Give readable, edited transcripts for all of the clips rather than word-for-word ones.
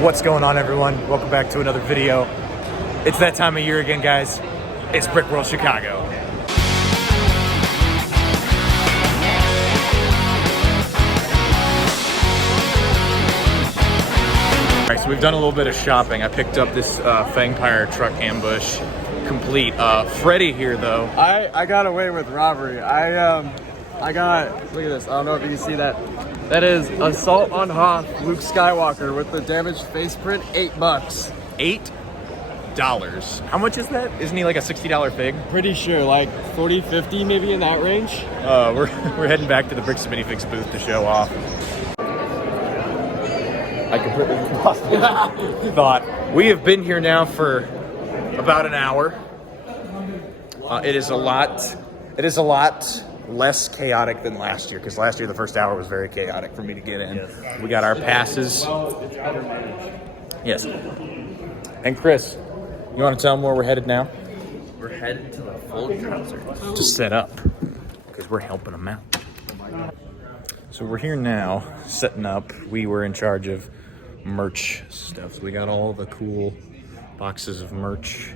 What's going on, everyone? Welcome back to another video. It's that time of year again, guys. It's Brickworld Chicago. All right, so we've done a little bit of shopping. I picked up this Fangpire truck ambush complete. Freddie here, though. I got away with robbery. I got, look at this. I don't know if you can see that. That is Assault on Hoth Luke Skywalker with the damaged face print, $8. $8. How much is that? Isn't he like a $60 fig? Pretty sure, like 40, 50, maybe in that range. We're heading back to the Bricks Minifigs booth to show off. I completely lost thought. We have been here now for about an hour. It is a lot less chaotic than last year, because last year the first hour was very chaotic for me to get in. Yes. We got our passes. Yes. And Chris, you want to tell them where we're headed now? We're headed to the full concert to set up, because we're helping them out. So we're here now, setting up. We were in charge of merch stuff. So we got all the cool boxes of merch,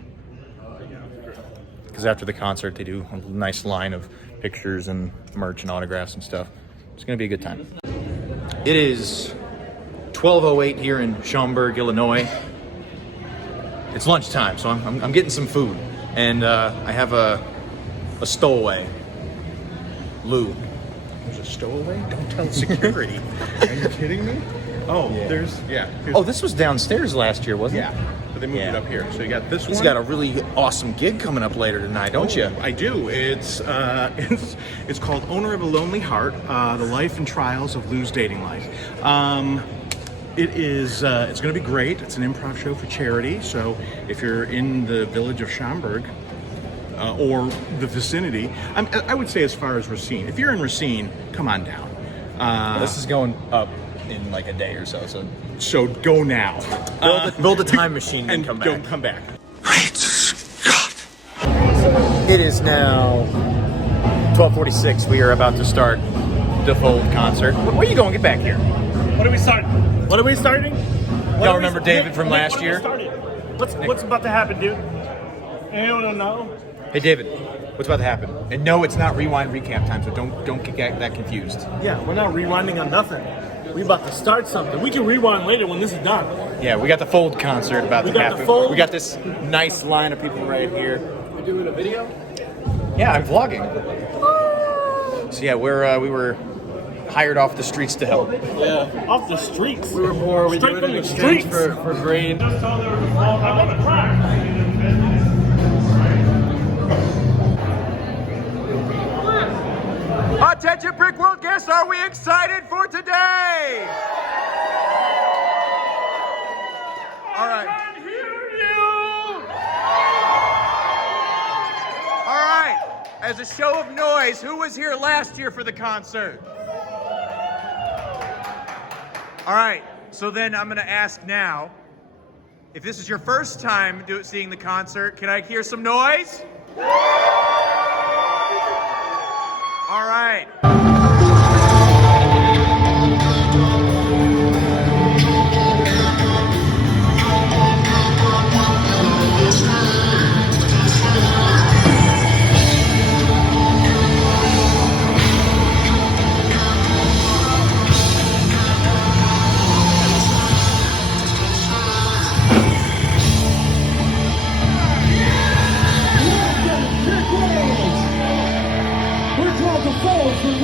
because after the concert they do a nice line of pictures and merch and autographs and stuff. It's gonna be a good time. It is 12:08 here in Schaumburg, Illinois. It's lunchtime, so I'm getting some food, and I have a stowaway. Lou. There's a stowaway? Don't tell security. Are you kidding me? Oh, yeah. Oh, this was downstairs last year, wasn't it? Yeah, but they moved it up here. So you got this one. He's got a really awesome gig coming up later tonight, don't you? I do. It's called Owner of a Lonely Heart: The Life and Trials of Lou's Dating Life. It's going to be great. It's an improv show for charity. So if you're in the village of Schaumburg or the vicinity, I would say as far as Racine. If you're in Racine, come on down. This is going up in like a day or so. So go now. Build a time machine and come back. Don't come back. It is now 12:46. We are about to start the Fold concert. Where are you going? Get back here. What are we starting? Y'all remember David from last year? What's about to happen, dude? Anyone don't know? Hey, David, what's about to happen? And no, it's not rewind recap time, so don't get that confused. Yeah, we're not rewinding on nothing. We about to start something. We can rewind later when this is done. Yeah, we got the Fold concert about to happen. We got this nice line of people right here. We're doing a video? Yeah, I'm vlogging. So yeah, we were hired off the streets to help. Yeah, off the streets. We were more. We Straight do it from in the exchange streets. for grain. Just tell them I'm on the crack. Attention, Brickworld guests, are we excited for today? All right. I can't hear you. All right. As a show of noise, who was here last year for the concert? All right. So then I'm going to ask now, if this is your first time seeing the concert, can I hear some noise? All right. We're called the Falls from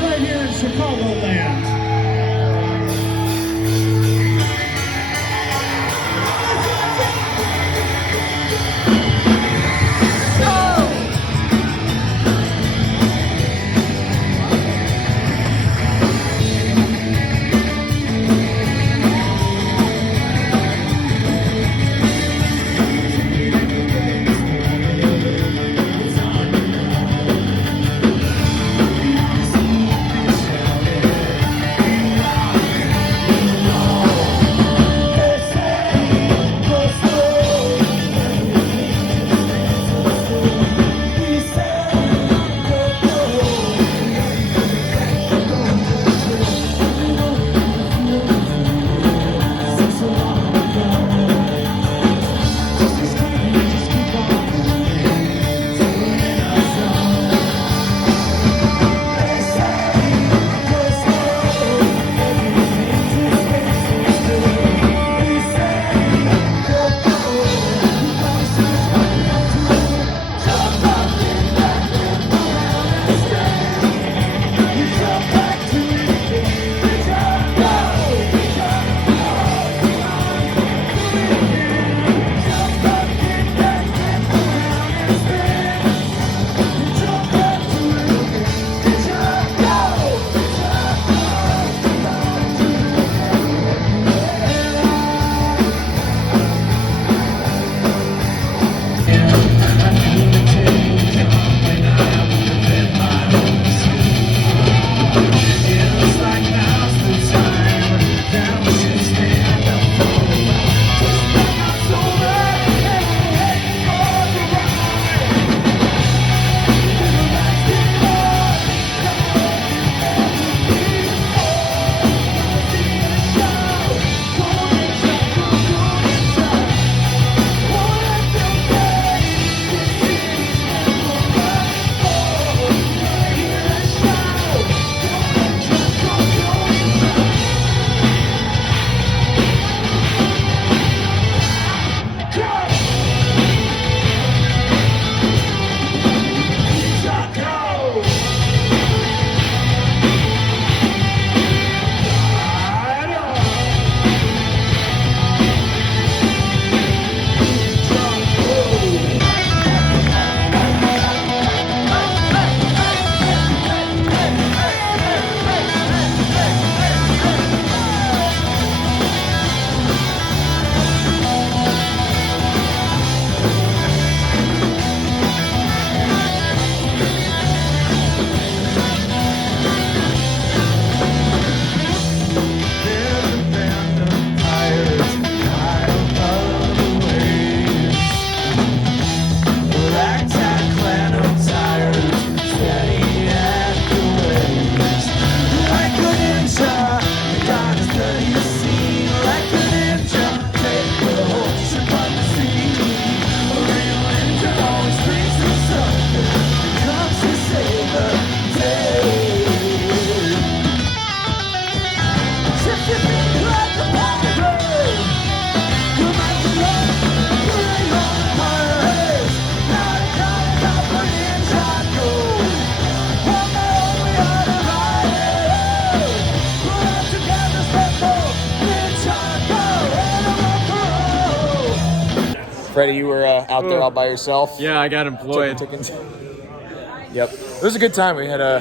Freddie, you were out there all by yourself. Yeah, I got employed. Yep. It was a good time. We had a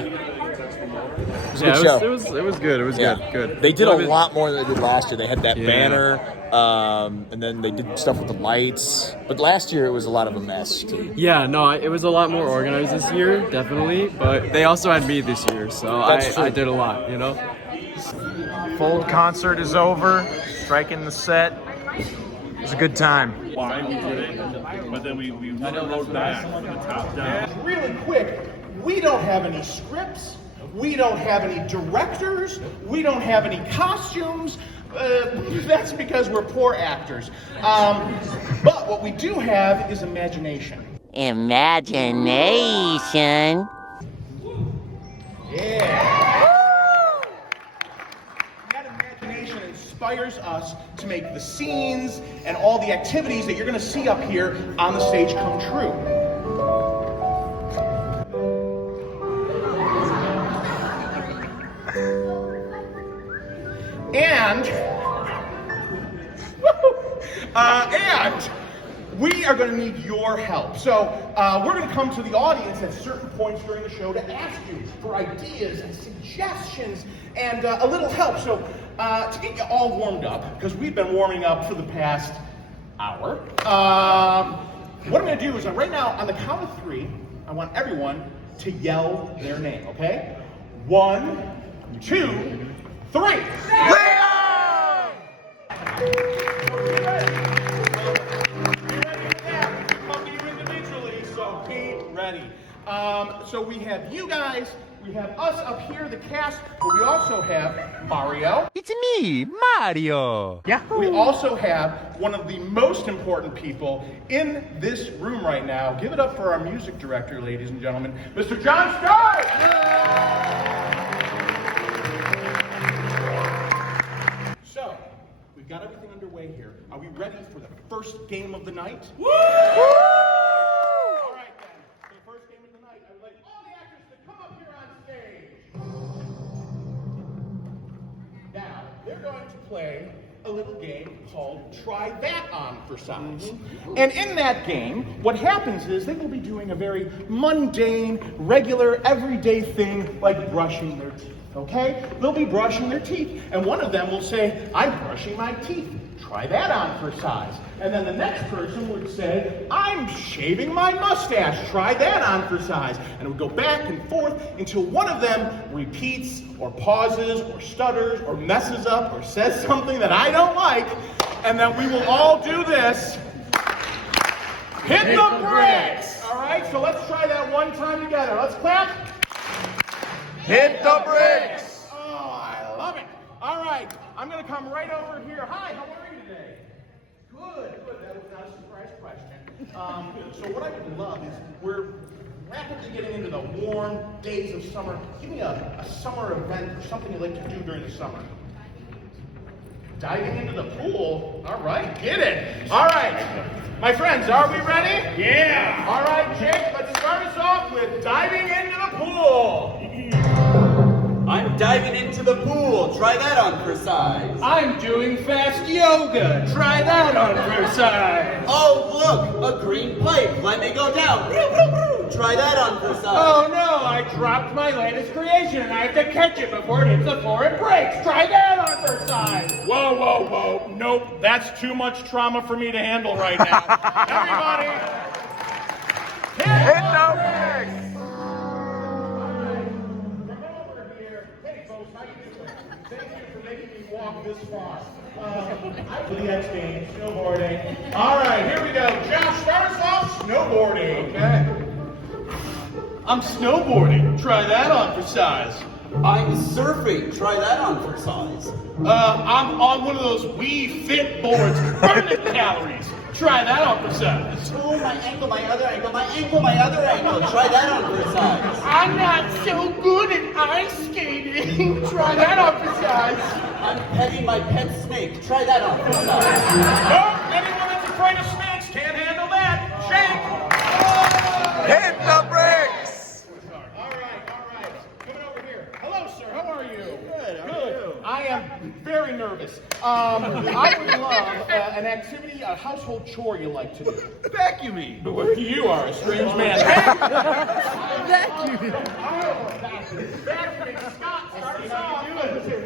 good show. It was good. It was good. They did a lot more than they did last year. They had that banner, and then they did stuff with the lights. But last year it was a lot of a mess too. Yeah, no, it was a lot more organized this year, definitely. But they also had me this year, so I did a lot, you know. Fold concert is over. Striking the set. It was a good time. Why we did it, but then we rode back from the top down. Really quick, we don't have any scripts, we don't have any directors, we don't have any costumes. That's because we're poor actors. But what we do have is imagination. Imagination? Yeah. That imagination inspires us to make the scenes and all the activities that you're going to see up here on the stage come true. And we are going to need your help. So we're going to come to the audience at certain points during the show to ask you for ideas and suggestions and a little help. So to get you all warmed up, because we've been warming up for the past hour, what I'm going to do is right now, on the count of 3, I want everyone to yell their name, okay? 1, 2, 3. Ready. So we have you guys, we have us up here, the cast, but we also have Mario. It's me, Mario. Yeah. We also have one of the most important people in this room right now. Give it up for our music director, ladies and gentlemen, Mr. John Starr. So, we've got everything underway here. Are we ready for the first game of the night? Woo! They're going to play a little game called Try That On for Size. And in that game, what happens is they will be doing a very mundane, regular, everyday thing like brushing their teeth, okay? They'll be brushing their teeth, and one of them will say, I'm brushing my teeth. Try that on for size. And then the next person would say, I'm shaving my mustache. Try that on for size. And it would go back and forth until one of them repeats or pauses or stutters or messes up or says something that I don't like. And then we will all do this. Hit the bricks! All right, so let's try that one time together. Let's clap. Hit the bricks! Oh, I love it. All right, I'm going to come right over here. Hi, how are you today? Good. That was not a surprise question. So what I would love is we're rapidly getting into the warm days of summer. Give me a summer event or something you like to do during the summer. Diving into the pool. All right, get it. All right, my friends, are we ready? Yeah. All right, Jake, let's start us off with diving into the pool. I'm diving into the pool. Try that on for size. I'm doing fast yoga. Try that on for size. Oh, look, a green plate. Let me go down. Try that on for size. Oh no, I dropped my latest creation and I have to catch it before it hits the floor and breaks. Try that on for size. Whoa. Nope, that's too much trauma for me to handle right now. Everybody, hit the bricks. Walk this far. For the X Games, snowboarding. All right, here we go. Josh, start us off snowboarding. Okay. I'm snowboarding. Try that on for size. I'm surfing. Try that on for size. I'm on one of those Wii Fit boards, burning calories. Try that on for size. Oh, my ankle, my other ankle, my ankle, my other ankle. Try that on for size. I'm not so good at ice skating. Try that on for size. I'm petting my pet snake. Try that on for size. Nope, anyone that's afraid of snakes can't handle that. Shake. Hit the bricks! All right. Coming over here. Hello, sir. How are you? Good. I am very nervous. I would love an activity, a household chore you like to do. Vacuuming. But you are a strange man. Vacuuming. Vacuuming. Scott, start us off.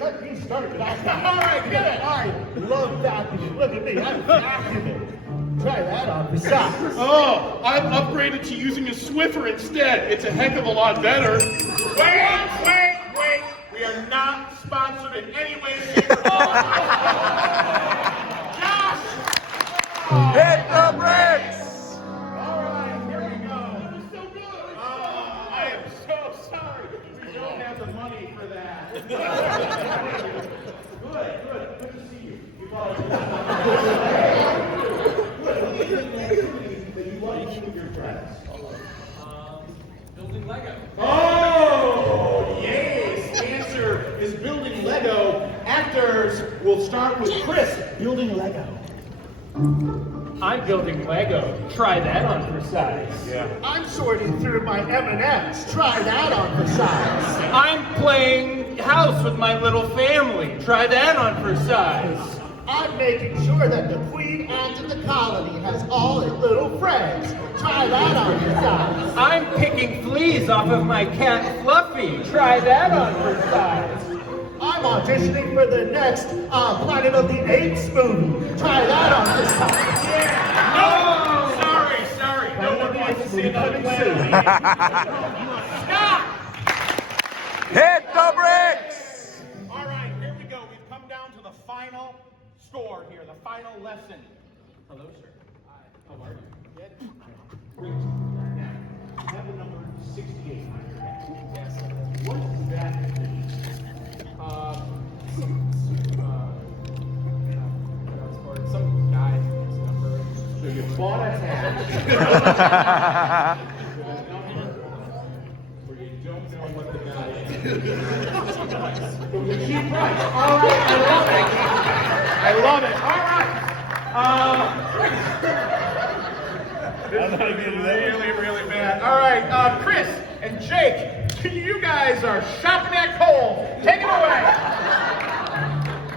Let me start it off. All right, get it. I love vacuuming. Look at me. I'm vacuuming. Try that on for Scott. Oh, I've upgraded to using a Swiffer instead. It's a heck of a lot better. Wait. We are not sponsored in any way, shape, or form. Josh! Hit the bricks! All right, here we go. That was so good. I am so sorry. We don't have the money for that. Good. Good to see you. You like your friends. Building Lego. Oh, yes. The answer is building Lego. Actors will start with Chris building Lego. I'm building Lego. Try that on for size. I'm sorting through my M&Ms. Try that on for size. I'm playing house with my little family. Try that on for size. I'm making sure that the Queen Ant in the colony has all her little friends. Try that on for size. I'm picking fleas off of my cat Fluffy. Try that on for size. I'm auditioning for the next Planet of the Apes movie. Try that on for size. Oh, sorry. No one wants to see another Planet. Stop! Hit the bricks! All right, here we go. We've come down to the final score here, the final lesson. Hello, sir. Hi. How are you? Good. Great. Now, you have the number 68 on your head. Yes. What does that mean? Some guy's number. So you bought a hat. Where you don't know what the guy is. But the cheap price. All right, I love it. All right. This is really bad. All right, Chris and Jake, you guys are shopping at Kohl's. Take it away.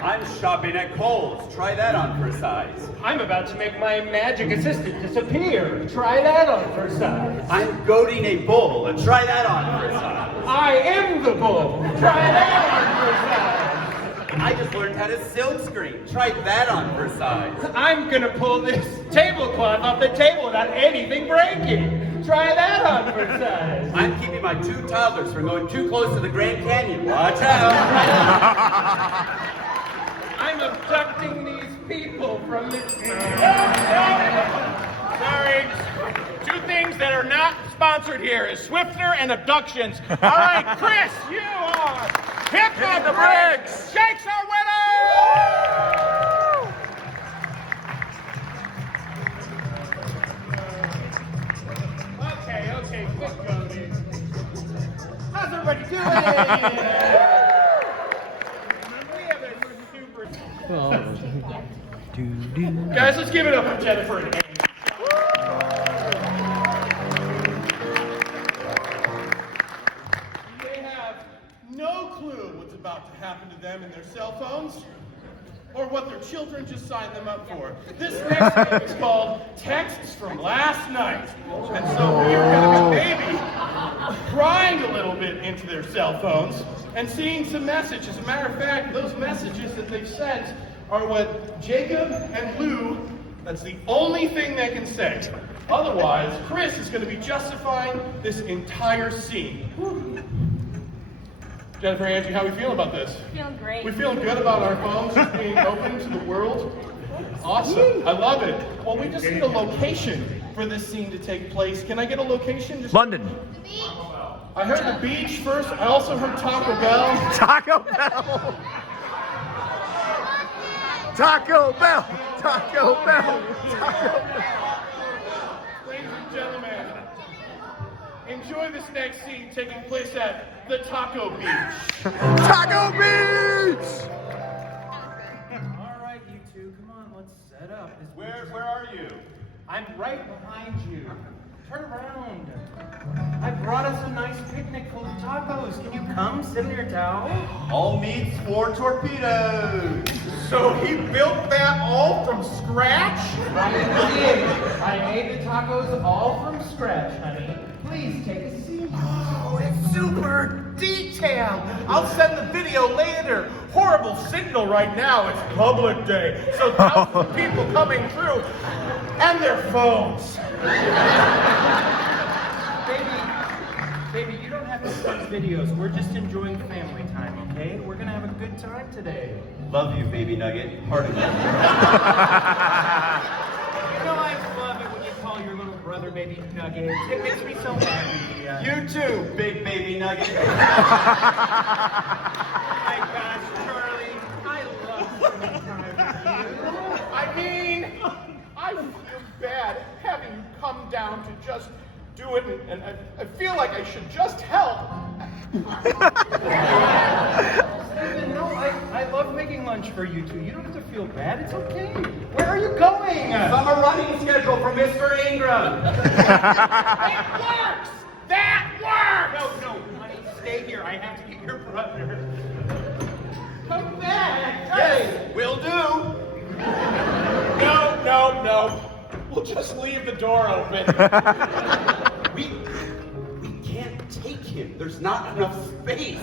I'm shopping at Kohl's. Try that on for size. I'm about to make my magic assistant disappear. Try that on for size. I'm goading a bull. Try that on for size. I am the bull. Try that on for size. I just learned how to silk screen. Try that on for size. I'm gonna pull this tablecloth off the table without anything breaking. Try that on for size. I'm keeping my 2 toddlers from going too close to the Grand Canyon. Watch out. I'm abducting these people from the... Sorry. 2 things that are not sponsored here is Swifter and abductions. All right, Chris, you are hit the bricks. Jake's our winner. Okay, quick go, dude. How's everybody doing? We have a super... Guys, let's give it up for Jennifer and Amy. They have no clue what's about to happen to them in their cell phones or what their children just signed them up for. This next game is called Texts from Last Night. And so we are going to maybe prying a little bit into their cell phones and seeing some messages. As a matter of fact, those messages that they've sent are what Jacob and Lou, that's the only thing they can say. Otherwise, Chris is going to be justifying this entire scene. Jennifer, Angie, how are we feeling about this? Feeling great. We feeling good about our phones being open to the world? Awesome. I love it. Well, we just need a location for this scene to take place. Can I get a location? London. I heard the beach first. I also heard Taco Bell. Taco Bell! Taco Bell! Taco Bell! Taco Bell! Ladies and gentlemen, enjoy this next scene taking place at the Taco Beach. Taco Beach! All right, you two, come on, let's set up. Where are you? I'm right behind you. Turn around. I brought us a nice picnic full of tacos. Can you come sit on your towel? All meats for torpedoes. So he built that all from scratch? I did. I made the tacos all from scratch, honey. Please take a seat. Oh, it's super detailed. I'll send the video later. Horrible signal right now. It's public day. So thousands of people coming through and their phones. Baby, you don't have to send videos. We're just enjoying family time, okay? We're gonna have a good time today. Love you, baby nugget. Pardon me. You know I love it when you call your little brother baby nugget. It makes me so happy. You too, big baby nugget. Oh my gosh, Charlie, I love spending time with you. I mean, I feel bad having you come down to just do it, and I feel like I should just help. No, I love making lunch for you two. You don't have to feel bad. It's okay. Where are you going? Summer running schedule for Mr. Ingram. That works! That works! No, honey, stay here. I have to get your brother. Come back! Yes, will do. No. We'll just leave the door open. We can't take him. There's not enough space.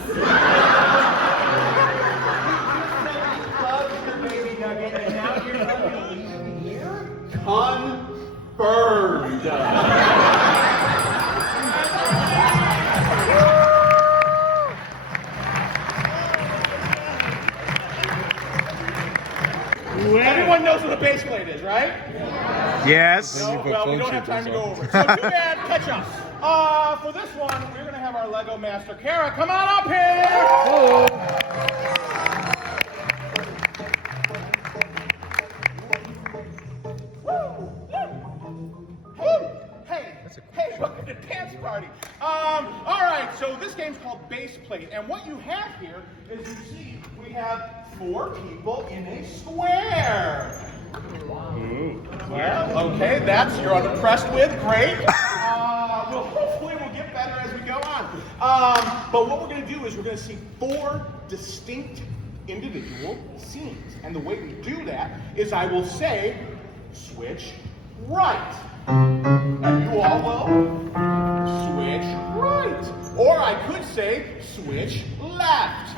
Love your baby nugget, and now you're going to leave me here? Confirmed. Everyone knows what a base plate is, right? Yes. No, well, we don't have time to go over it. So too bad, catch up. For this one, we're going to have our Lego master, Kara. Come on up here! Hey, welcome to dance party. All right, so this game's called Base Plate, and what you have here is, you see, we have 4 people in a square. Well, okay, that's you're unimpressed with. Great. Well, hopefully we'll get better as we go on. But what we're going to do is we're going to see 4 distinct individual scenes, and the way we do that is I will say, switch right. And you all will switch right. Or I could say switch left.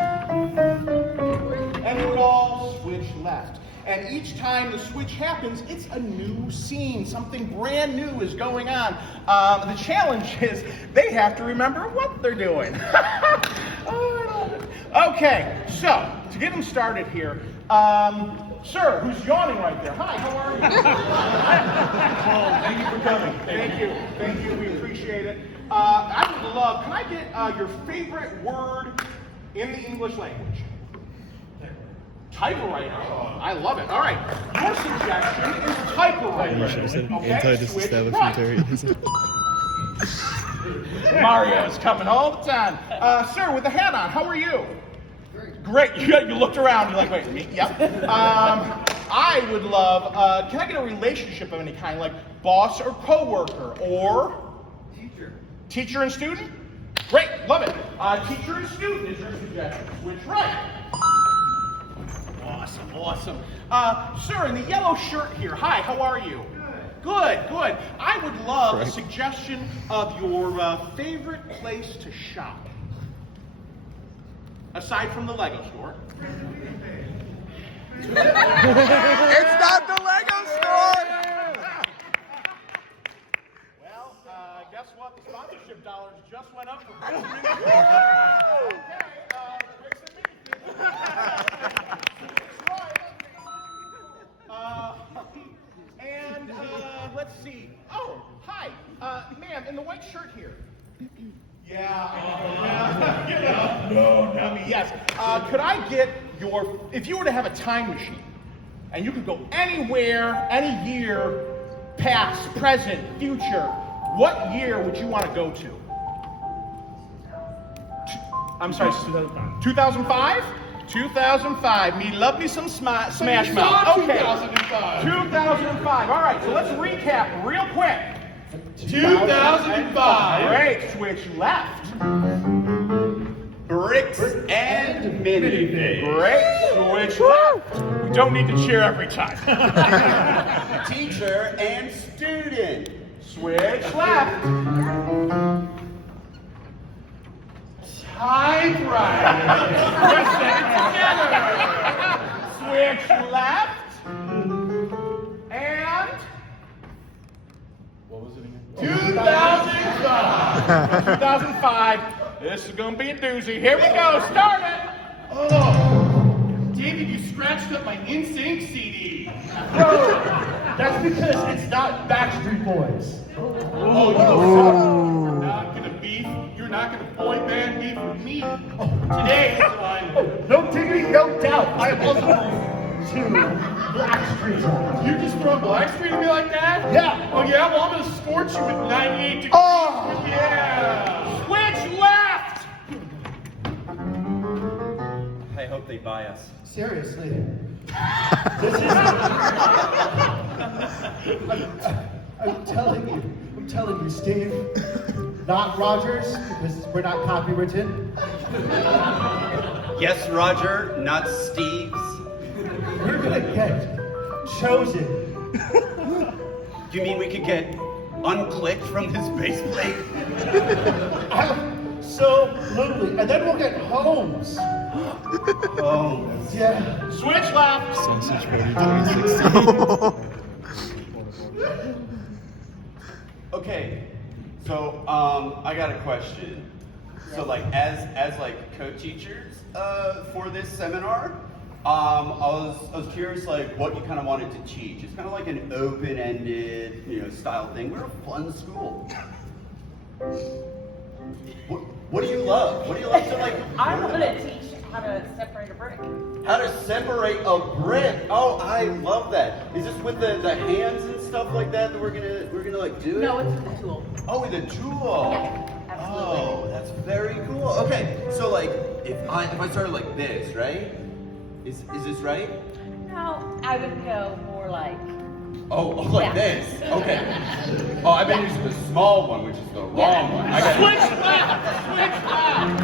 And you would all switch left. And each time the switch happens, it's a new scene. Something brand new is going on. The challenge is they have to remember what they're doing. Okay, so to get them started here, sir, who's yawning right there. Hi, how are you? Oh, thank you for coming. Thank you. We appreciate it. I would love, can I get your favorite word in the English language? Typewriter. I love it. All right. Your suggestion is typewriter. Okay, switch right. Mario's coming all the time. Sir, with the hat on, how are you? Great. You looked around. You're like, wait, me? Yep. I would love, can I get a relationship of any kind, like boss or coworker, or? Teacher and student? Great. Love it. Teacher and student is your suggestion. Switch right. Awesome. Sir, in the yellow shirt here, hi, how are you? Good. I would love a suggestion of your favorite place to shop. Aside from the Lego store. It's not the Lego store! Well, guess what? The sponsorship dollars just went up for and let's see. Oh, hi. Ma'am, in the white shirt here. Yeah. No, not me. Yes. Could I get your, if you were to have a time machine, and you could go anywhere, any year, past, present, future, what year would you want to go to? I'm sorry, 2005? 2005. Me love me some Smash Mouth. Okay. 2005. All right, so let's recap real quick. 2005. Great. Switch left. Bricks and minifigs. Great. Switch left. We don't need to cheer every time. Teacher and student. Switch left. Typewriter. Let's set it together. Switch left. And 2005. 2005. This is gonna be a doozy. Here we go. Start it. Oh, David, you scratched up my NSYNC CD. That's because it's not Backstreet Boys. Oh, you're not gonna beef. You're not gonna boy band beef with me. Today is one. No diggity, no doubt. I am also going to Blackstreet. You just throw Blackstreet at me like that? Yeah. Oh yeah. Well, I'm gonna scorch you with 98 degrees. Oh. Yeah. Switch left. I hope they buy us. Seriously. This is. I'm telling you, Steve. Not Rogers, because we're not copywritten. Yes, Roger, not Steve's. We're gonna get chosen. You mean we could get unclicked from this base plate? Absolutely. And then we'll get homes. Oh. Yeah. Switch left. Okay, so I got a question. So like as like co-teachers for this seminar, I was curious like what you kind of wanted to teach. It's kind of like an open-ended, style thing. We're a fun school. What do you love? What do you love to like? I learn want to about? teach how to separate a brick. How to separate a brick. Oh, I love that. Is this with the hands and stuff like that we're gonna like do it? No, it's with the tool. Oh, with a tool. Yeah, absolutely. Oh, that's very cool. Okay, so like if I started like this, right? Is this right? No, I would go more like. Oh, like Yeah. this. Okay. Oh, I've been using the small one, which is the wrong one. I got Switch left. Switch left.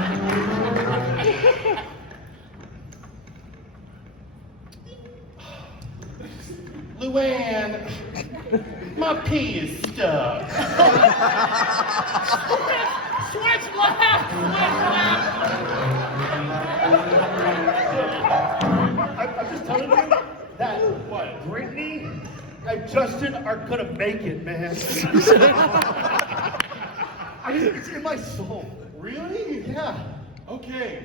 Luann, my pee is stuck. Switch left. I'm just telling you that Brittany and Justin are gonna make it, man. It's in my soul. Really? Yeah. Okay.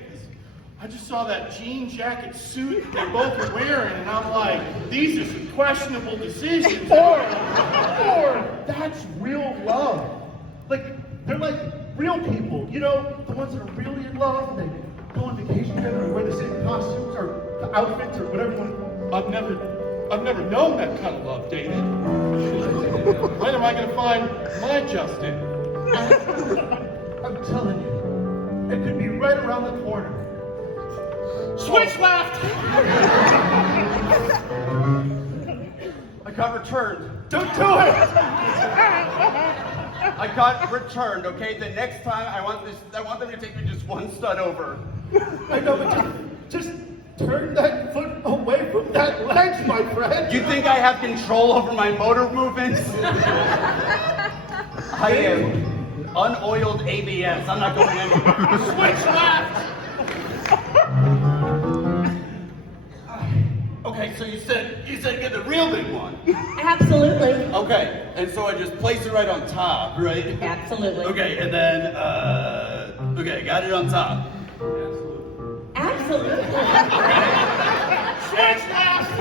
I just saw that jean jacket suit they both were wearing, and I'm like, these are some questionable decisions. Or that's real love. Like, they're like real people, the ones that are really in love, and they go on vacation together and wear the same costumes or outfits or whatever you want to call them. I've never known that kind of love, David. When am I going to find my Justin? I'm telling you, it could be right around the corner. Switch left! I got returned. Don't do it! I got returned, okay? The next time I want them to take me just one stud over. I know, but just turn that foot away from that ledge, my friend. You think I have control over my motor movements? I am unoiled ABS. I'm not going anywhere. Switch left! Okay, so you said get the real big one. Absolutely. Okay, and so I just place it right on top, right? Absolutely. Okay, and then okay, got it on top. Absolutely. Switch left!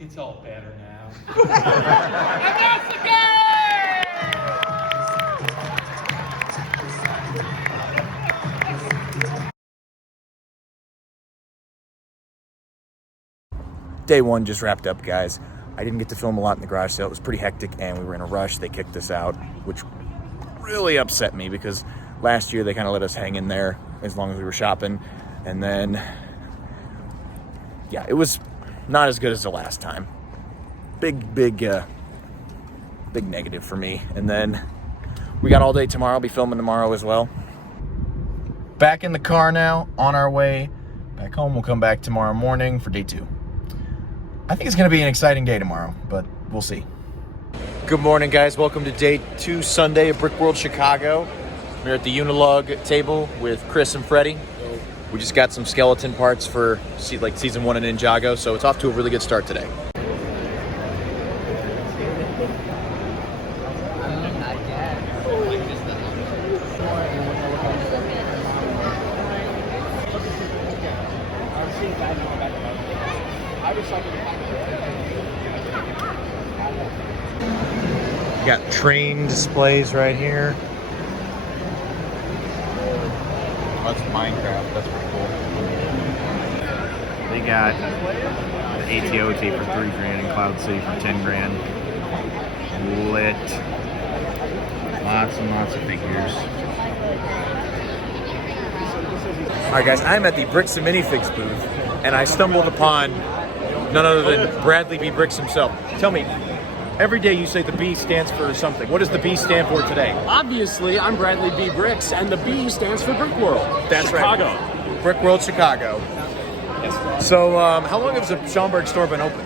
It's all better now. And that's the game! Day one just wrapped up, guys. I didn't get to film a lot in the garage sale. It was pretty hectic, and we were in a rush. They kicked us out, which really upset me because last year they kind of let us hang in there as long as we were shopping. And then, yeah, it was not as good as the last time. Big negative for me. And then we got all day tomorrow. I'll be filming tomorrow as well. Back in the car now, on our way back home. We'll come back tomorrow morning for day 2. I think it's going to be an exciting day tomorrow, but we'll see. Good morning, guys. Welcome to day 2 Sunday of Brickworld Chicago. We're at the Unilog table with Chris and Freddie. We just got some skeleton parts for like season 1 in Ninjago, so it's off to a really good start today. We got train displays right here. That's Minecraft. That's pretty cool. They got the ATOT for $3 grand and Cloud City for $10 grand. Lit. Lots and lots of figures. All right, guys. I'm at the Bricks and Minifigs booth, and I stumbled upon none other than Bradley B. Bricks himself. Tell me. Every day you say the B stands for something. What does the B stand for today? Obviously, I'm Bradley B. Bricks, and the B stands for Brickworld. That's Chicago. Right. Brickworld Chicago. Yes. So, how long has the Schaumburg store been open?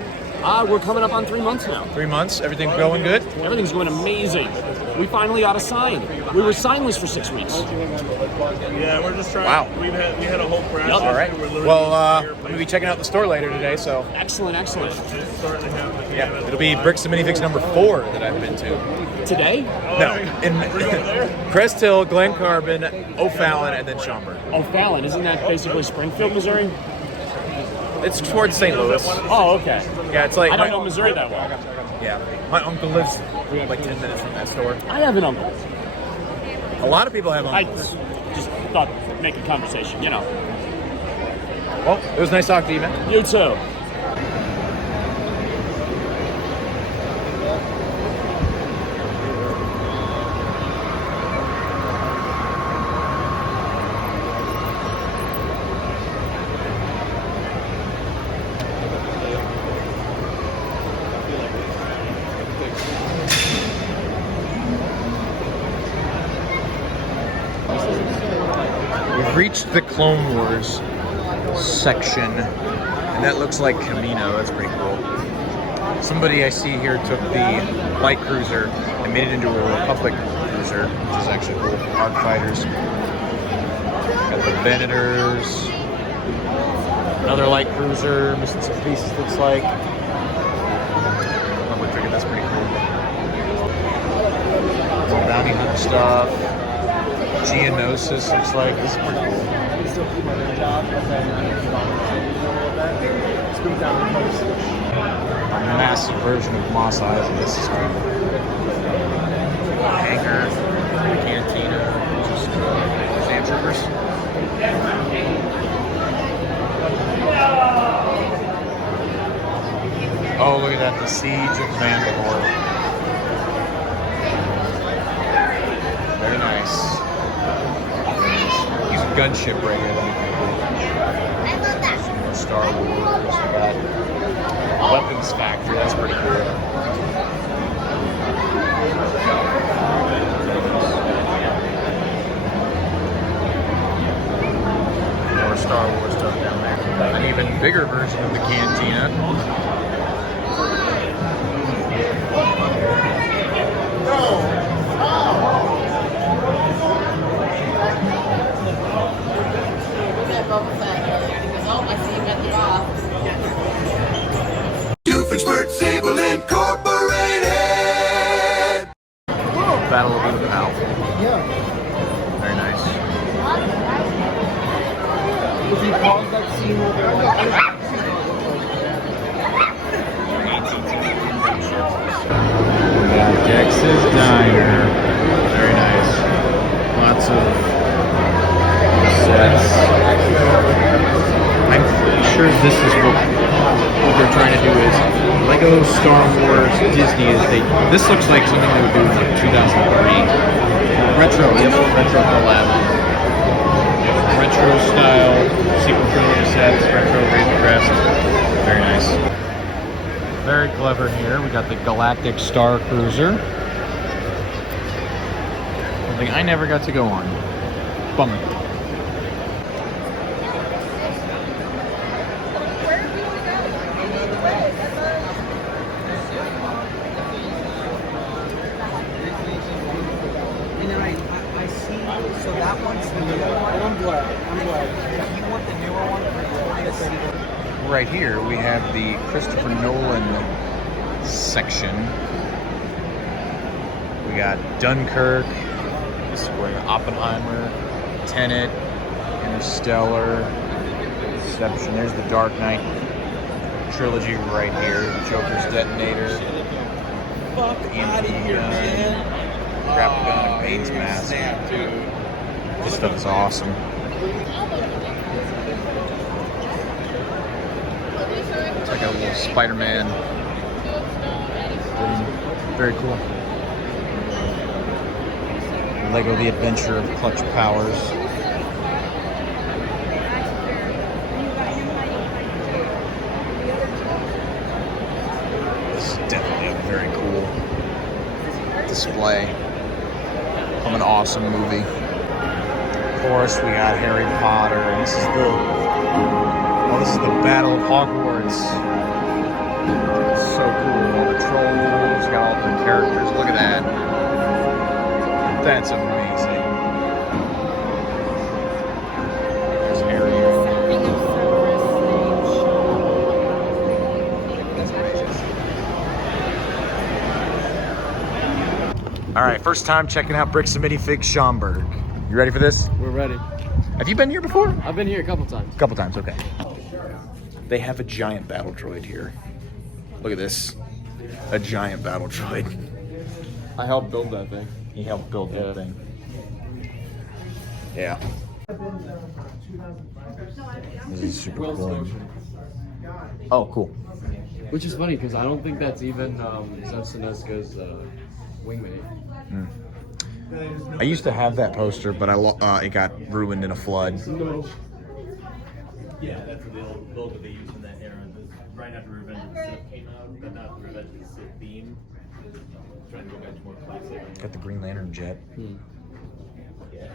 We're coming up on 3 months now. 3 months? Everything going good? Everything's going amazing. We finally got a sign. We were signless for 6 weeks. Yeah, we're just trying. Wow. We had a whole crash. All right. Well, I'm going to be checking out the store later today, so. Excellent. It's starting to happen. Yeah, it'll be Bricks and Minifigs number 4 that I've been to. Today? No, in Crest Hill, Glen Carbon, O'Fallon, and then Schaumburg. O'Fallon, isn't that basically Springfield, Missouri? It's towards St. Louis. Oh, okay. Yeah, it's like I don't know Missouri that well. Yeah, my uncle lives like 10 minutes from that store. I have an uncle. A lot of people have I uncles. just thought make a conversation, you know. Well, it was nice talking to you, man. You too. We've reached the Clone Wars section, and that looks like Camino. That's pretty cool. Somebody I see here took the light cruiser and made it into a Republic cruiser, which is actually cool. Arc fighters. Got the Venators. Another light cruiser, missing some pieces, looks like. Oh, I figured that's pretty cool. Some bounty hunt stuff. Geonosis looks like. This is pretty cool. A massive version of Moss Eisley. This is cool. Hangar, the cantina, just sand troopers. Oh, look at that. The Siege of Mandalore. Very nice. He's a gunship right here. More Star Wars. We got Weapons Factory. That's pretty cool. More Star Wars stuff down there. An even bigger version of the cantina. Battle of the Mouth. Yeah. Very nice. If you pause that scene where they're like, Dex's Diner. Very nice. Lots of sets. I'm pretty sure this is what they're trying to do is Lego Star Wars Disney is this looks like something they would do in like 2003. Retro, yep, retro collab. Yep, retro style sequel trilogy sets, retro Razor Crest. Very nice. Very clever here. We got the Galactic Star Cruiser. Something I never got to go on. Bummer. So that one's the newer one. I'm glad. If you want the newer one for price. Right here we have the Christopher Nolan section. We got Dunkirk, this is where Oppenheimer, Tenet, Interstellar, Inception. There's the Dark Knight trilogy right here. Joker's Detonator, the EMP gun, Grapple gun, and Bane's mask. This stuff is awesome. It's like a little Spider-Man thing. Very cool. Lego The Adventure of Clutch Powers. This is definitely a very cool display from an awesome movie. Of course, we got Harry Potter, and this is the Battle of Hogwarts. So cool. All the trolls, got all the characters. Look at that. That's amazing. There's Harry. That's amazing. All right, first time checking out Bricks and Minifigs Schaumburg. You ready for this? We're ready. Have you been here before? I've been here a couple times. A couple times, okay. They have a giant battle droid here. Look at this. A giant battle droid. I helped build that thing. He helped build that thing. Yeah. This is super cool. Oh, cool. Which is funny because I don't think that's even Zemstineska's wingmate. I used to have that poster, but it got ruined in a flood. No. Yeah, that's the old build that they used in that era. Right after Revenge of the Sith came out, but not the Revenge of the Sith theme. Trying to go back to more classic. Got the Green Lantern jet. Yeah.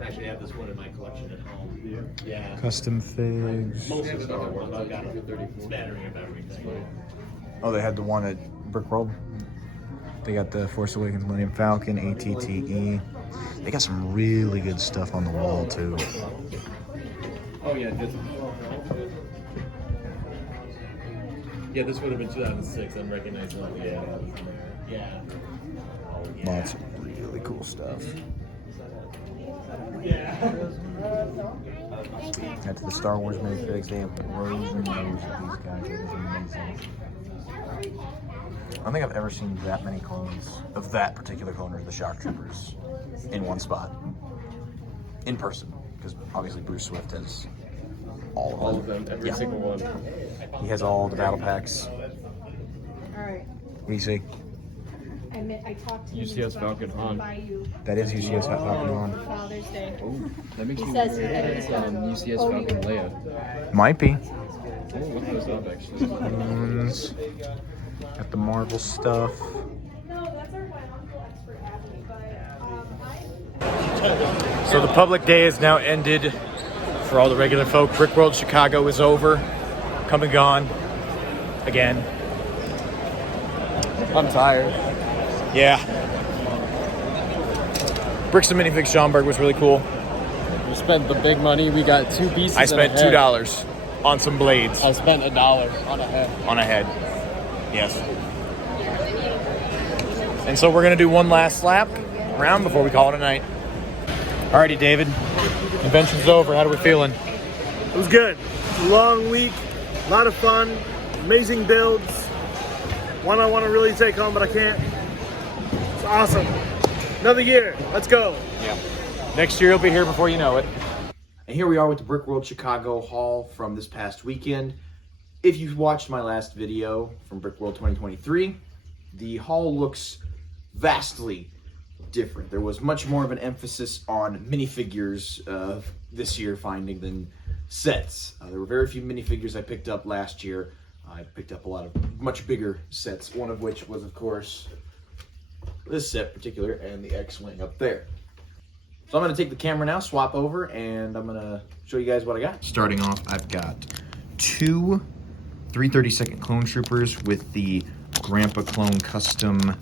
I actually have this one in my collection at home. Yeah. Custom figs. Most of Star Wars, I've got a smattering of everything. Oh, they had the one at Brickworld. They got the Force Awakens, Millennium Falcon, ATTE. They got some really good stuff on the wall too. Oh yeah, this would have been 2006. I'm recognizing all the yeah. Lots of really cool stuff. That's the Star Wars minifigs. They have rows and rows of these guys. It is amazing. I don't think I've ever seen that many clones of that particular clone of the Shock Troopers in one spot. In person. Because obviously Bruce Swift has all of them. Every single one. He has all the battle packs. Alright. What do you see? I talked to him UCS Falcon Han. That is UCS Falcon Han. Father's Day. That makes He me says wonder that if he's it's gonna UCS owe Falcon you. Leia. Might be. Oh, look those up actually. Got the Marvel stuff. No, that's our biological expert Abby, but So the public day is now ended for all the regular folk. Brickworld Chicago is over. Come and gone. Again. I'm tired. Yeah. Bricks and Minifigs Schaumburg was really cool. We spent the big money. We got 2 pieces. I spent and a head. $2 on some blades. I spent $1 on a head. On a head. Yes. And so we're going to do one last lap round before we call it a night. Alrighty, David. Convention's over. How are we feeling? It was good. It's a long week, a lot of fun, amazing builds. One I want to really take home, but I can't. It's awesome. Another year. Let's go. Yeah. Next year you'll be here before you know it. And here we are with the Brickworld Chicago haul from this past weekend. If you've watched my last video from Brickworld 2023, the haul looks vastly different. There was much more of an emphasis on minifigures this year finding than sets. There were very few minifigures I picked up last year. I picked up a lot of much bigger sets, one of which was, of course, this set in particular, and the X-Wing up there. So I'm going to take the camera now, swap over, and I'm going to show you guys what I got. Starting off, I've got two 332nd Clone Troopers with the Grandpa Clone custom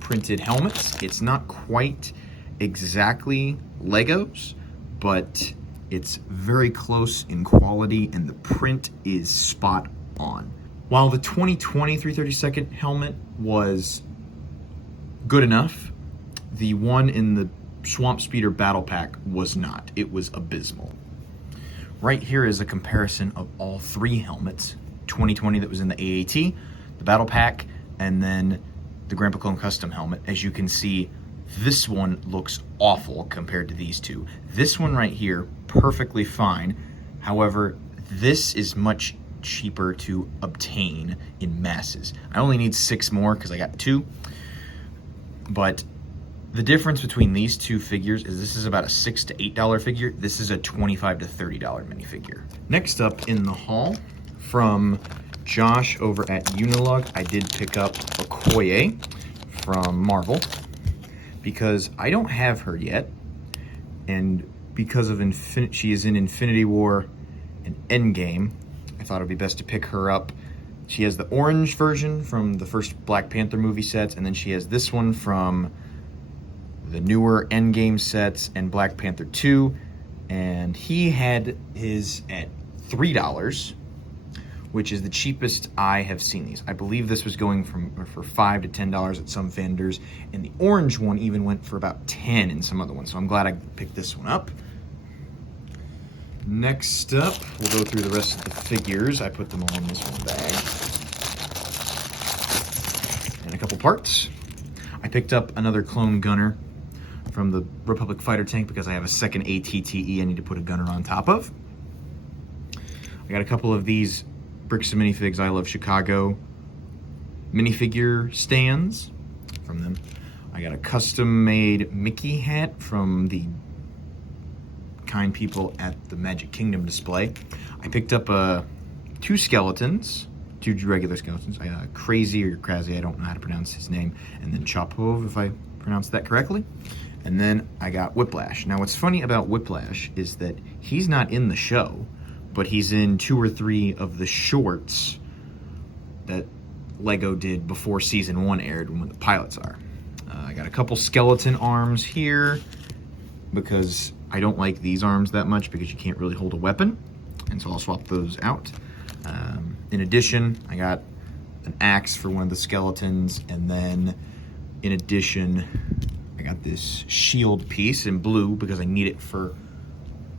printed helmets. It's not quite exactly Legos, but it's very close in quality, and the print is spot on. While the 2020 332nd helmet was good enough, the one in the Swamp Speeder Battle Pack was not. It was abysmal. Right here is a comparison of all three helmets. 2020 that was in the AAT, the Battle Pack, and then the Grandpa Clone Custom helmet. As you can see, this one looks awful compared to these two. This one right here, perfectly fine. However, this is much cheaper to obtain in masses. I only need 6 more because I got 2. But the difference between these two figures is this is about a $6 to $8 figure. This is a $25 to $30 minifigure. Next up in the haul, from Josh over at Unilog, I did pick up Okoye from Marvel because I don't have her yet, and because of she is in Infinity War and Endgame, I thought it would be best to pick her up. She has the orange version from the first Black Panther movie sets, and then she has this one from the newer Endgame sets and Black Panther 2, and he had his at $3, which is the cheapest I have seen these. I believe this was going for $5 to $10 at some vendors, and the orange one even went for about $10 in some other ones, so I'm glad I picked this one up. Next up, we'll go through the rest of the figures. I put them all in this one bag. And a couple parts. I picked up another clone gunner from the Republic fighter tank because I have a second ATTE I need to put a gunner on top of. I got a couple of these Bricks and Minifigs I Love Chicago minifigure stands from them. I got a custom-made Mickey hat from the kind people at the Magic Kingdom display. I picked up 2 skeletons, 2 regular skeletons. I got Crazy or Crazy, I don't know how to pronounce his name, and then Chopov, if I pronounced that correctly. And then I got Whiplash. Now what's funny about Whiplash is that he's not in the show, but he's in 2 or 3 of the shorts that Lego did before season 1 aired, when the pilots are. I got a couple skeleton arms here because I don't like these arms that much because you can't really hold a weapon, and so I'll swap those out. In addition, I got an axe for one of the skeletons, and then in addition, I got this shield piece in blue because I need it for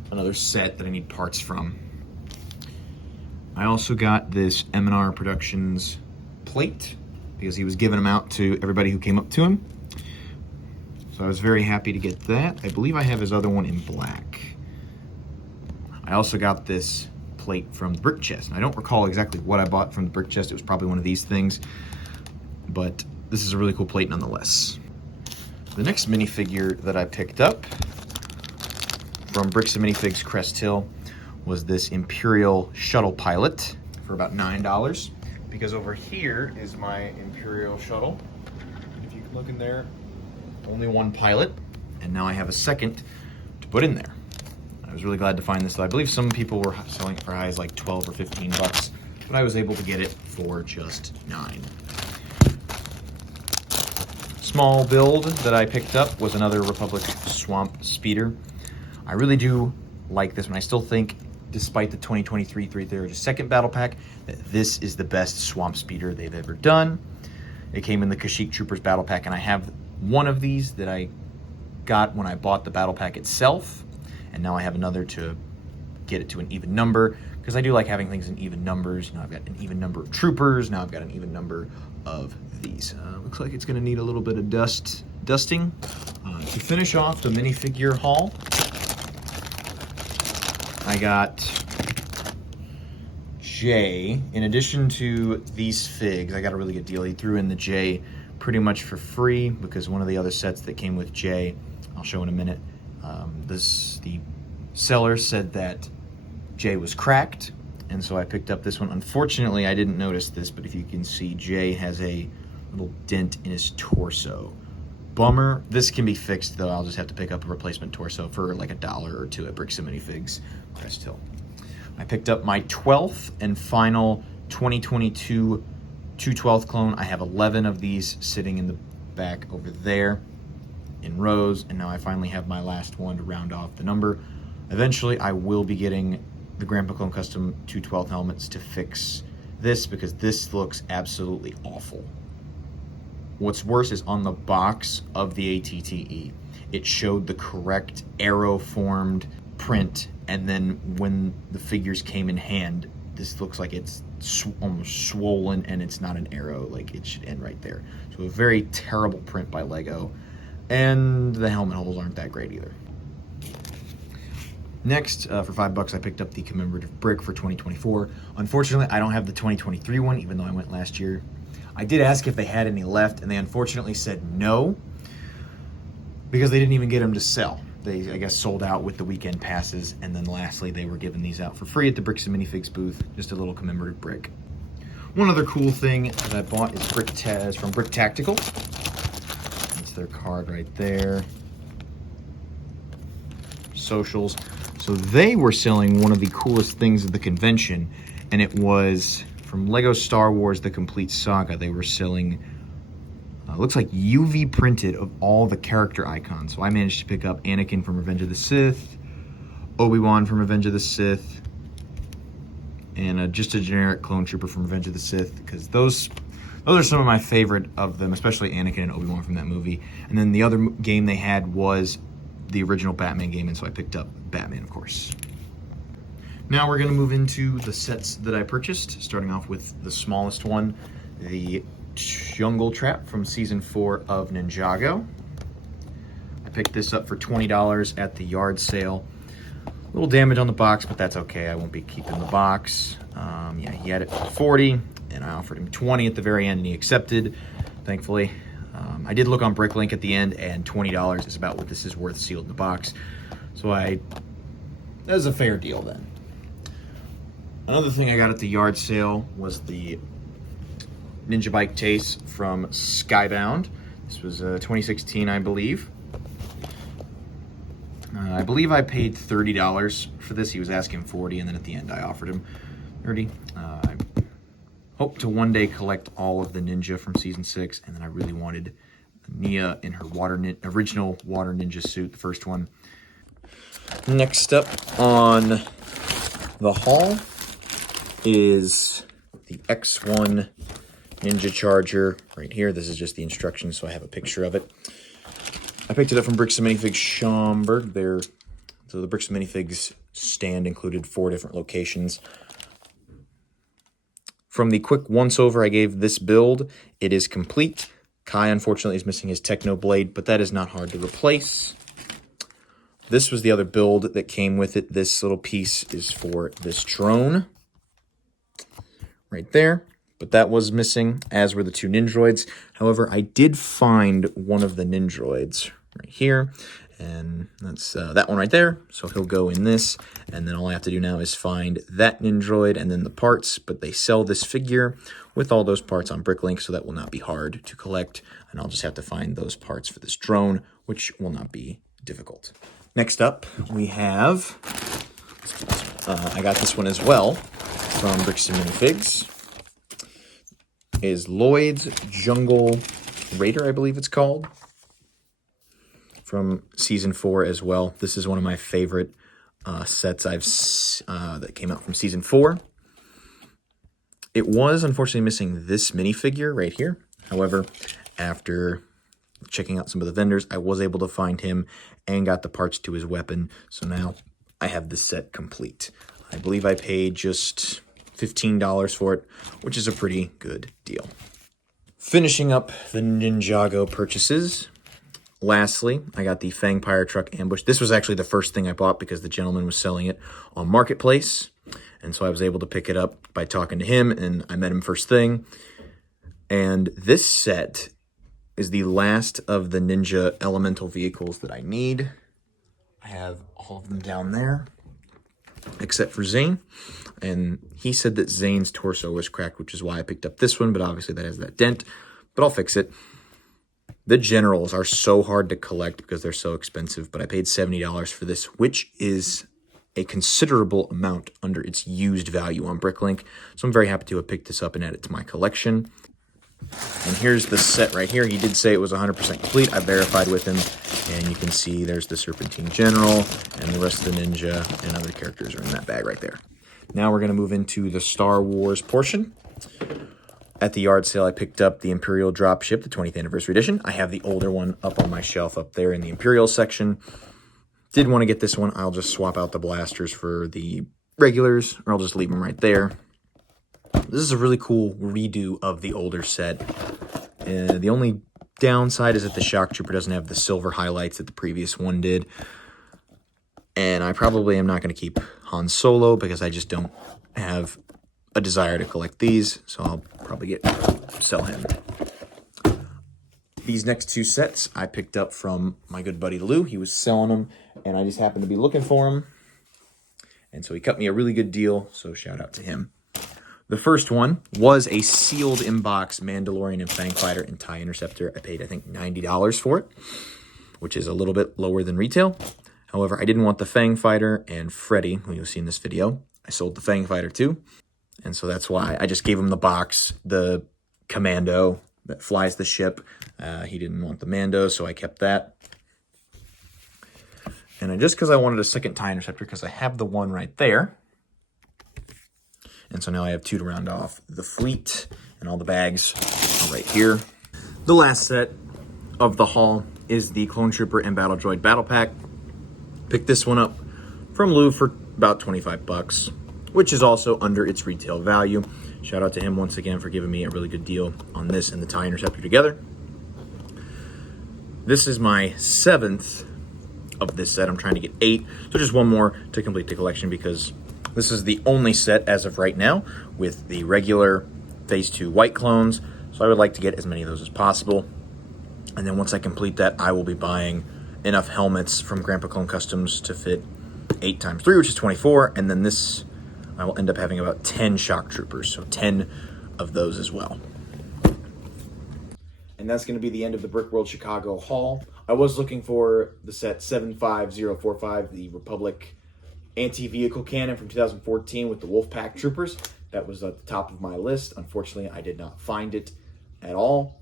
another set that I need parts from. I also got this M&R Productions plate because he was giving them out to everybody who came up to him. So I was very happy to get that. I believe I have his other one in black. I also got this plate from the Brick Chest. And I don't recall exactly what I bought from the Brick Chest. It was probably one of these things, but this is a really cool plate nonetheless. The next minifigure that I picked up from Bricks and Minifigs Crest Hill was this Imperial Shuttle Pilot for about $9, because over here is my Imperial Shuttle. If you can look in there, only one pilot, and now I have a second to put in there. I was really glad to find this, though. I believe some people were selling it for high as like 12 or 15 bucks, but I was able to get it for just $9. Small build that I picked up was another Republic Swamp Speeder. I really do like this one. I still think, despite the 2023 332nd Battle Pack, that this is the best Swamp Speeder they've ever done. It came in the Kashyyyk Troopers Battle Pack, and I have one of these that I got when I bought the Battle Pack itself, and now I have another to get it to an even number, because I do like having things in even numbers. You know, I've got an even number of troopers, now I've got an even number of these. Looks like it's going to need a little bit of dusting. To finish off the minifigure haul, I got Jay. In addition to these figs, I got a really good deal. He threw in the Jay pretty much for free because one of the other sets that came with Jay, I'll show in a minute, the seller said that Jay was cracked, and so I picked up this one. Unfortunately, I didn't notice this, but if you can see, Jay has a little dent in his torso. Bummer. This can be fixed, though. I'll just have to pick up a replacement torso for like $1 or $2 at Bricks and Minifigs, Crest Hill. I picked up my 12th and final 2022 212th clone. I have 11 of these sitting in the back over there in rows, and now I finally have my last one to round off the number. Eventually, I will be getting the Grandpa Clone Custom 212 helmets to fix this, because this looks absolutely awful. What's worse is on the box of the ATTE, it showed the correct arrow-formed print, and then when the figures came in hand, this looks like it's almost swollen, and it's not an arrow. Like, it should end right there. So a very terrible print by Lego, and the helmet holes aren't that great either. Next, for $5, I picked up the commemorative brick for 2024. Unfortunately, I don't have the 2023 one, even though I went last year. I did ask if they had any left, and they unfortunately said no, because they didn't even get them to sell. They, I guess, sold out with the weekend passes, and then lastly, they were giving these out for free at the Bricks and Minifigs booth, just a little commemorative brick. One other cool thing that I bought is from Brick Tactical. That's their card right there. Socials. So they were selling one of the coolest things at the convention, and it was from Lego Star Wars The Complete Saga. They were selling, looks like UV printed of all the character icons. So I managed to pick up Anakin from Revenge of the Sith, Obi-Wan from Revenge of the Sith, and just a generic clone trooper from Revenge of the Sith, because those are some of my favorite of them, especially Anakin and Obi-Wan from that movie. And then the other game they had was the original Batman game, and so I picked up Batman, of course. Now we're going to move into the sets that I purchased, starting off with the smallest one, the Jungle Trap from Season 4 of Ninjago. I picked this up for $20 at the yard sale. A little damage on the box, but that's okay. I won't be keeping the box. Yeah, he had it for 40, and I offered him 20 at the very end, and he accepted, thankfully. I did look on Bricklink at the end, and $20 is about what this is worth sealed in the box. So that was a fair deal then. Another thing I got at the yard sale was the Ninja Bike Chase from Skybound. This was 2016, I believe. I believe I paid $30 for this. He was asking $40, and then at the end I offered him $30. I hope to one day collect all of the Ninja from Season 6, and then I really wanted Nia in her original Water Ninja suit, the first one. Next up on the haul is the X1 Ninja Charger right here. This is just the instructions, so I have a picture of it. I picked it up from Bricks and Minifigs Schaumburg. So the Bricks and Minifigs stand included 4 different locations. From the quick once-over I gave this build, it is complete. Kai, unfortunately, is missing his Techno Blade, but that is not hard to replace. This was the other build that came with it. This little piece is for this drone right there, but that was missing, as were the 2 Ninjroids. However, I did find one of the Ninjroids right here, and that's that one right there. So he'll go in this, and then all I have to do now is find that Ninjroid and then the parts, but they sell this figure with all those parts on Bricklink, so that will not be hard to collect, and I'll just have to find those parts for this drone, which will not be difficult. Next up, we have, I got this one as well from Bricks and Minifigs, is Lloyd's Jungle Raider, I believe it's called, from Season 4 as well. This is one of my favorite sets that came out from Season 4. It was unfortunately missing this minifigure right here. However, after checking out some of the vendors, I was able to find him and got the parts to his weapon. So now I have this set complete. I believe I paid just $15 for it, which is a pretty good deal. Finishing up the Ninjago purchases. Lastly, I got the Fangpire Truck Ambush. This was actually the first thing I bought because the gentleman was selling it on Marketplace. And so I was able to pick it up by talking to him, and I met him first thing. And this set is the last of the Ninja Elemental vehicles that I need. I have all of them down there. except for Zane. And he said that Zane's torso was cracked, which is why I picked up this one, but obviously that has that dent, but I'll fix it. The generals are so hard to collect because they're so expensive, but I paid $70 for this, which is a considerable amount under its used value on Bricklink. So I'm very happy to have picked this up and add it to my collection. And here's the set right here. He did say it was 100% complete. I verified with him, and you can see there's the Serpentine General, and the rest of the Ninja and other characters are in that bag right there. Now we're going to move into the Star Wars portion. At the yard sale, I picked up the Imperial Dropship, the 20th Anniversary Edition. I have the older one up on my shelf up there in the Imperial section. Did want to get this one. I'll just swap out the blasters for the regulars, or I'll just leave them right there. This is a really cool redo of the older set. The only downside is that the Shock Trooper doesn't have the silver highlights that the previous one did. And I probably am not going to keep Han Solo because I just don't have a desire to collect these, so I'll probably sell him. These next two sets I picked up from my good buddy Lou. He was selling them, and I just happened to be looking for them. And so he cut me a really good deal, so shout out to him. The first one was a sealed in-box Mandalorian and Fang Fighter and TIE Interceptor. I paid, I think, $90 for it, which is a little bit lower than retail. However, I didn't want the Fang Fighter and Freddy, who you'll see in this video. I sold the Fang Fighter too. And so that's why I just gave him the box, the commando that flies the ship. He didn't want the Mando, so I kept that. And just because I wanted a second TIE Interceptor, because I have the one right there. And so now I have two to round off the fleet, and all the bags are right here. The last set of the haul is the Clone Trooper and Battle Droid Battle Pack. Picked this one up from Lou for about 25 bucks. Which is also under its retail value. Shout out to him once again for giving me a really good deal on this and the TIE Interceptor together. This is my 7th of this set. I'm trying to get 8, so just one more to complete the collection because this is the only set as of right now with the regular Phase 2 white clones, so I would like to get as many of those as possible. And then once I complete that, I will be buying enough helmets from Grandpa Clone Customs to fit 8 times 3, which is 24, and then this I will end up having about 10 Shock Troopers, so 10 of those as well. And that's going to be the end of the Brickworld Chicago haul. I was looking for the set 75045, the Republic anti-vehicle cannon from 2014 with the Wolfpack Troopers. That was at the top of my list. Unfortunately, I did not find it at all,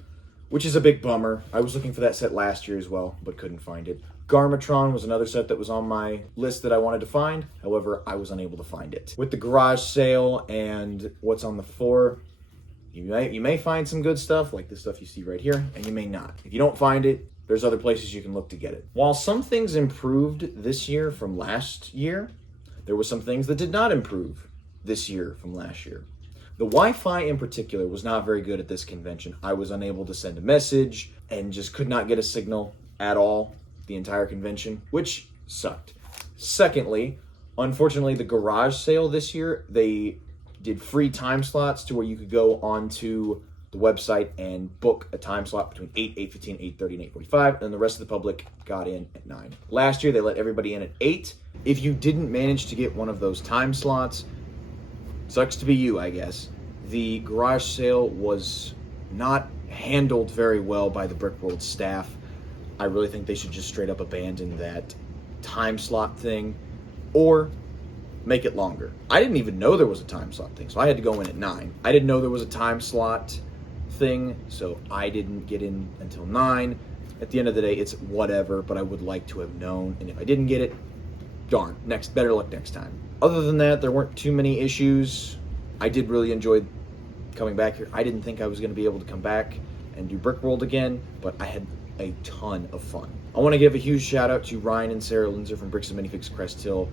which is a big bummer. I was looking for that set last year as well, but couldn't find it. Garmatron was another set that was on my list that I wanted to find. However, I was unable to find it. With the garage sale and what's on the floor, you may find some good stuff, like the stuff you see right here, and you may not. If you don't find it, there's other places you can look to get it. While some things improved this year from last year, there were some things that did not improve this year from last year. The Wi-Fi in particular was not very good at this convention. I was unable to send a message and just could not get a signal at all the entire convention, which sucked. Secondly, unfortunately, the garage sale this year, they did free time slots to where you could go onto the website and book a time slot between 8, 8:15, 8:30, and 8:45, and the rest of the public got in at 9. Last year, they let everybody in at 8. If you didn't manage to get one of those time slots, sucks to be you, I guess. The garage sale was not handled very well by the Brickworld staff. I really think they should just straight up abandon that time slot thing or make it longer. I didn't even know there was a time slot thing, so I had to go in at 9. I didn't know there was a time slot thing, so I didn't get in until 9. At the end of the day, it's whatever, but I would like to have known, and if I didn't get it, darn, better luck next time. Other than that, there weren't too many issues. I did really enjoy coming back here. I didn't think I was going to be able to come back and do Brickworld again, but I had a ton of fun. I want to give a huge shout out to Ryan and Sarah Linzer from Bricks and Minifigs Crest Hill.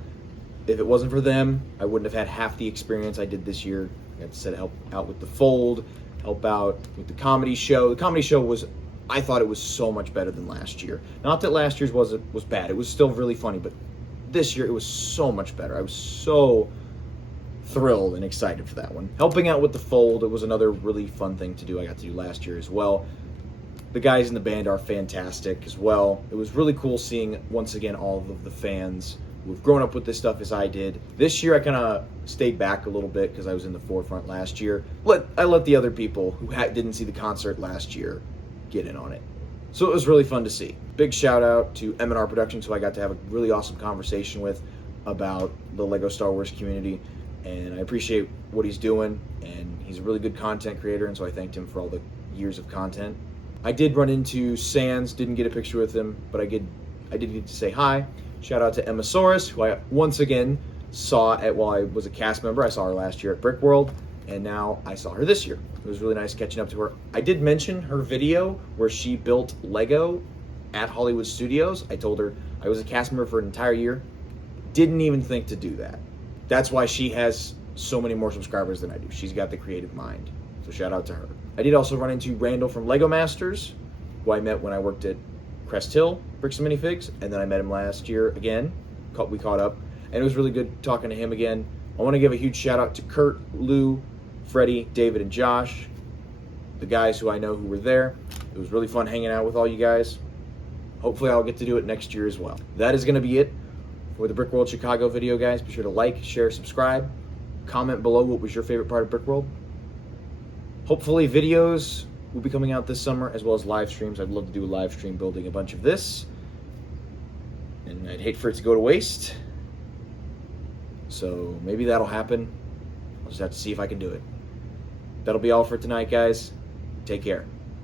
If it wasn't for them, I wouldn't have had half the experience I did this year. I got to help out with the fold, help out with the comedy show. The comedy show was, I thought it was so much better than last year. Not that last year's was bad. It was still really funny, but this year it was so much better. I was so thrilled and excited for that one. Helping out with the fold, it was another really fun thing to do. I got to do last year as well. The guys in the band are fantastic as well. It was really cool seeing, once again, all of the fans who've grown up with this stuff as I did. This year I kind of stayed back a little bit because I was in the forefront last year. I let the other people who didn't see the concert last year get in on it. So it was really fun to see. Big shout out to M&R Productions, who I got to have a really awesome conversation with about the Lego Star Wars community. And I appreciate what he's doing, and he's a really good content creator, and so I thanked him for all the years of content. I did run into Sans, didn't get a picture with him, but I did get to say hi. Shout out to Emmasaurus, who I once again saw while I was a cast member. I saw her last year at Brickworld, and now I saw her this year. It was really nice catching up to her. I did mention her video where she built Lego at Hollywood Studios. I told her I was a cast member for an entire year. Didn't even think to do that. That's why she has so many more subscribers than I do. She's got the creative mind. So shout out to her. I did also run into Randall from Lego Masters, who I met when I worked at Crest Hill, Bricks and Minifigs, and then I met him last year again. We caught up, and it was really good talking to him again. I want to give a huge shout out to Kurt, Lou, Freddie, David, and Josh, the guys who I know who were there. It was really fun hanging out with all you guys. Hopefully I'll get to do it next year as well. That is going to be it for the Brickworld Chicago video, guys. Be sure to like, share, subscribe. Comment below what was your favorite part of Brickworld. Hopefully videos will be coming out this summer, as well as live streams. I'd love to do a live stream building a bunch of this, and I'd hate for it to go to waste. So maybe that'll happen. I'll just have to see if I can do it. That'll be all for tonight, guys. Take care.